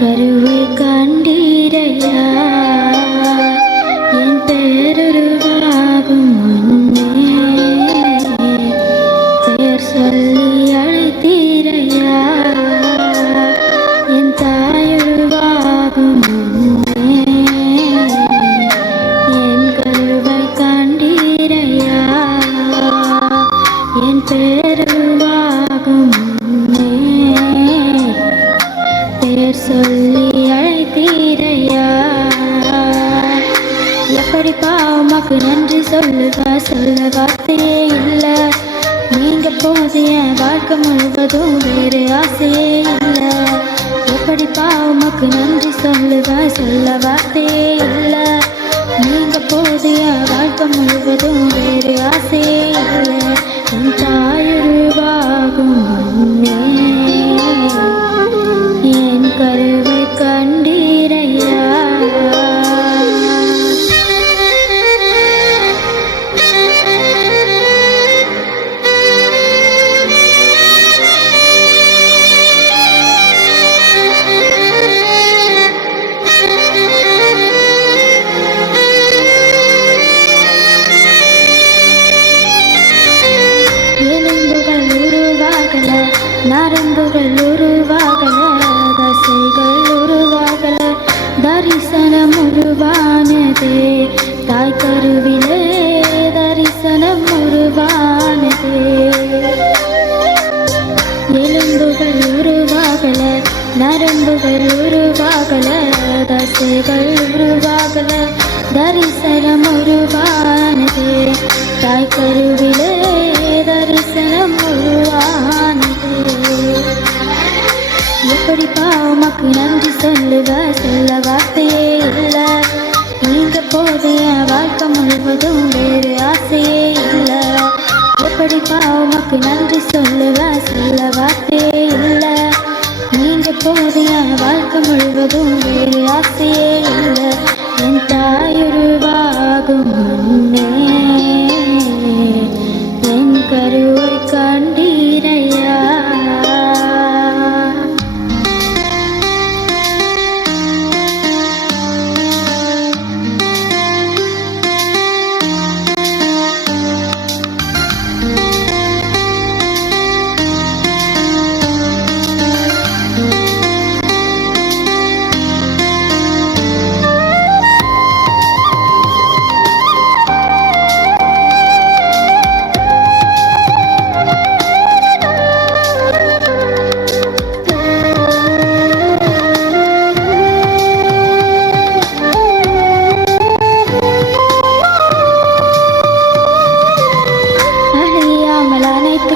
கருவை கண்டீரையா என் பேருருவாகும் முன்னே பெயர் சொல்லி அழைத்தீரையா என் தாயுருவாகும் முன்னே என் கருவை கண்டீரையா என் பேருருவாகும் பேர் சொல்லி அழைத்தீரையா எப்படிப்பா உமக்கு நன்றி சொல்ல வார்த்தையே இல்லை. நீங்க போதிய வாழ்க்கை முழுவதும் வேறு ஆசையே இல்லை. எப்படிப்பா உமக்கு நன்றி சொல்ல வார்த்தையே இல்லை. நீங்க போதிய வாழ்க்கை முழுவதும் வேறு ஆசையே இல்லை. என் தாயுருவாகும் முன்னே என் கருவை கண்டீரையா எலும்புகள் உருவாகல, நரம்புகள் உருவாகல, தசைகள் உருவாகல, தரிசனம் உருவானதே. தாய் கருவிலே தரிசனம் உருவானதே. எலும்புகள் உருவாகல, நரம்புகள் உருவாகல, தசைகள் உருவாகல, தரிசனம் உருவானதே. தாய் கருவிலே தரிசனம் உருவானதே. எப்படிப்பா உமக்கு நன்றி சொல்ல வார்த்தையே இல்லை. நீங்க போதிய வாழ்க்கை முழுவதும் வேறு ஆசையே இல்லை. எப்படிப்பா உமக்கு நன்றி சொல்ல வார்த்தையே இல்லை. நீங்க போதிய வாழ்க்கை முழுவதும் வேறு ஆசையே இல்லை. என் தாயுருவாகும் முன்னே என் கருவை கண்டீரையா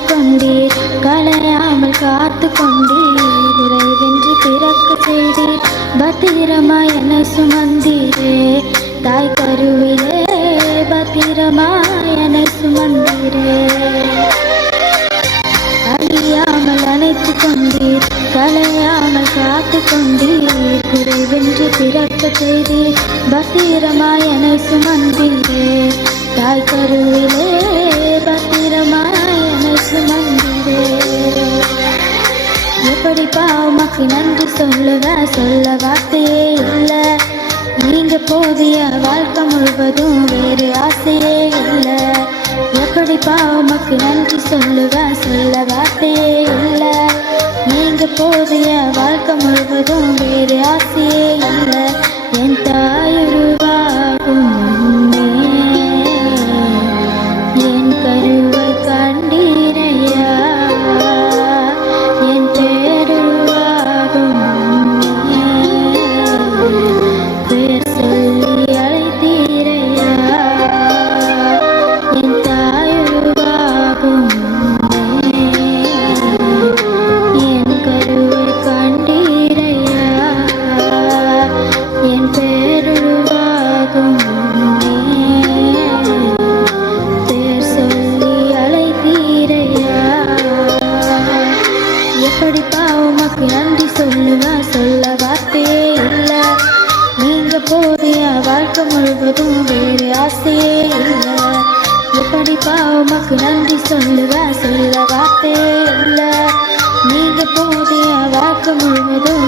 கொண்டீர், கலையாமல் காத்து கொண்டீர், விரைவென்று பிறக்க செய்தீர், பத்திரமாய் என்னை சுமந்தீரே. தாய் கருவிலே பத்திரமாய் என்னை சுமந்தீரே. அழியாமல் அணைத்து கொண்டீர், கலையாமல் காத்து கொண்டீர், விரைவென்று பிறக்க செய்தீர், பத்திரமாய் என்னை சுமந்தீரே. தாய் கருவிலே பத்திரமாய் சுமந்தீரே. எப்படிப்பா உமக்கு நன்றி சொல்ல வார்த்தையே இல்லை. நீங்க போதிய வாழ்க்கை முழுவதும் வேறு ஆசையே இல்லை. எப்படிப்பா உமக்கு நன்றி சொல்ல வார்த்தையே இல்லை. நீங்க போதிய வாழ்க்கை முழுவதும் வேறு ஆசையே இல்லை. என் தாயுருவாகும் முன்னே என் கருவை கண்டீரையா என் பேருருவாகும் முன்னே பேர் சொல்லி அழைத்தீரையா என் தாயுருவாகும் முன்னே என் கருவை கண்டீரையா என் பேருருவாகும் முன்னே பேர் சொல்லி அழைத்தீரையா. எப்படிப்பா உமக்கு நன்றி சொல்ல வார்த்தையே இல்லை. நீங்க போதிய வாழ்க்கை முழுவதும் வேறு ஆசையே இல்லை. எப்படிப்பா உமக்கு நன்றி சொல்ல வார்த்தையே இல்லை. நீங்க போதிய வாழ்க்கை முழுவதும்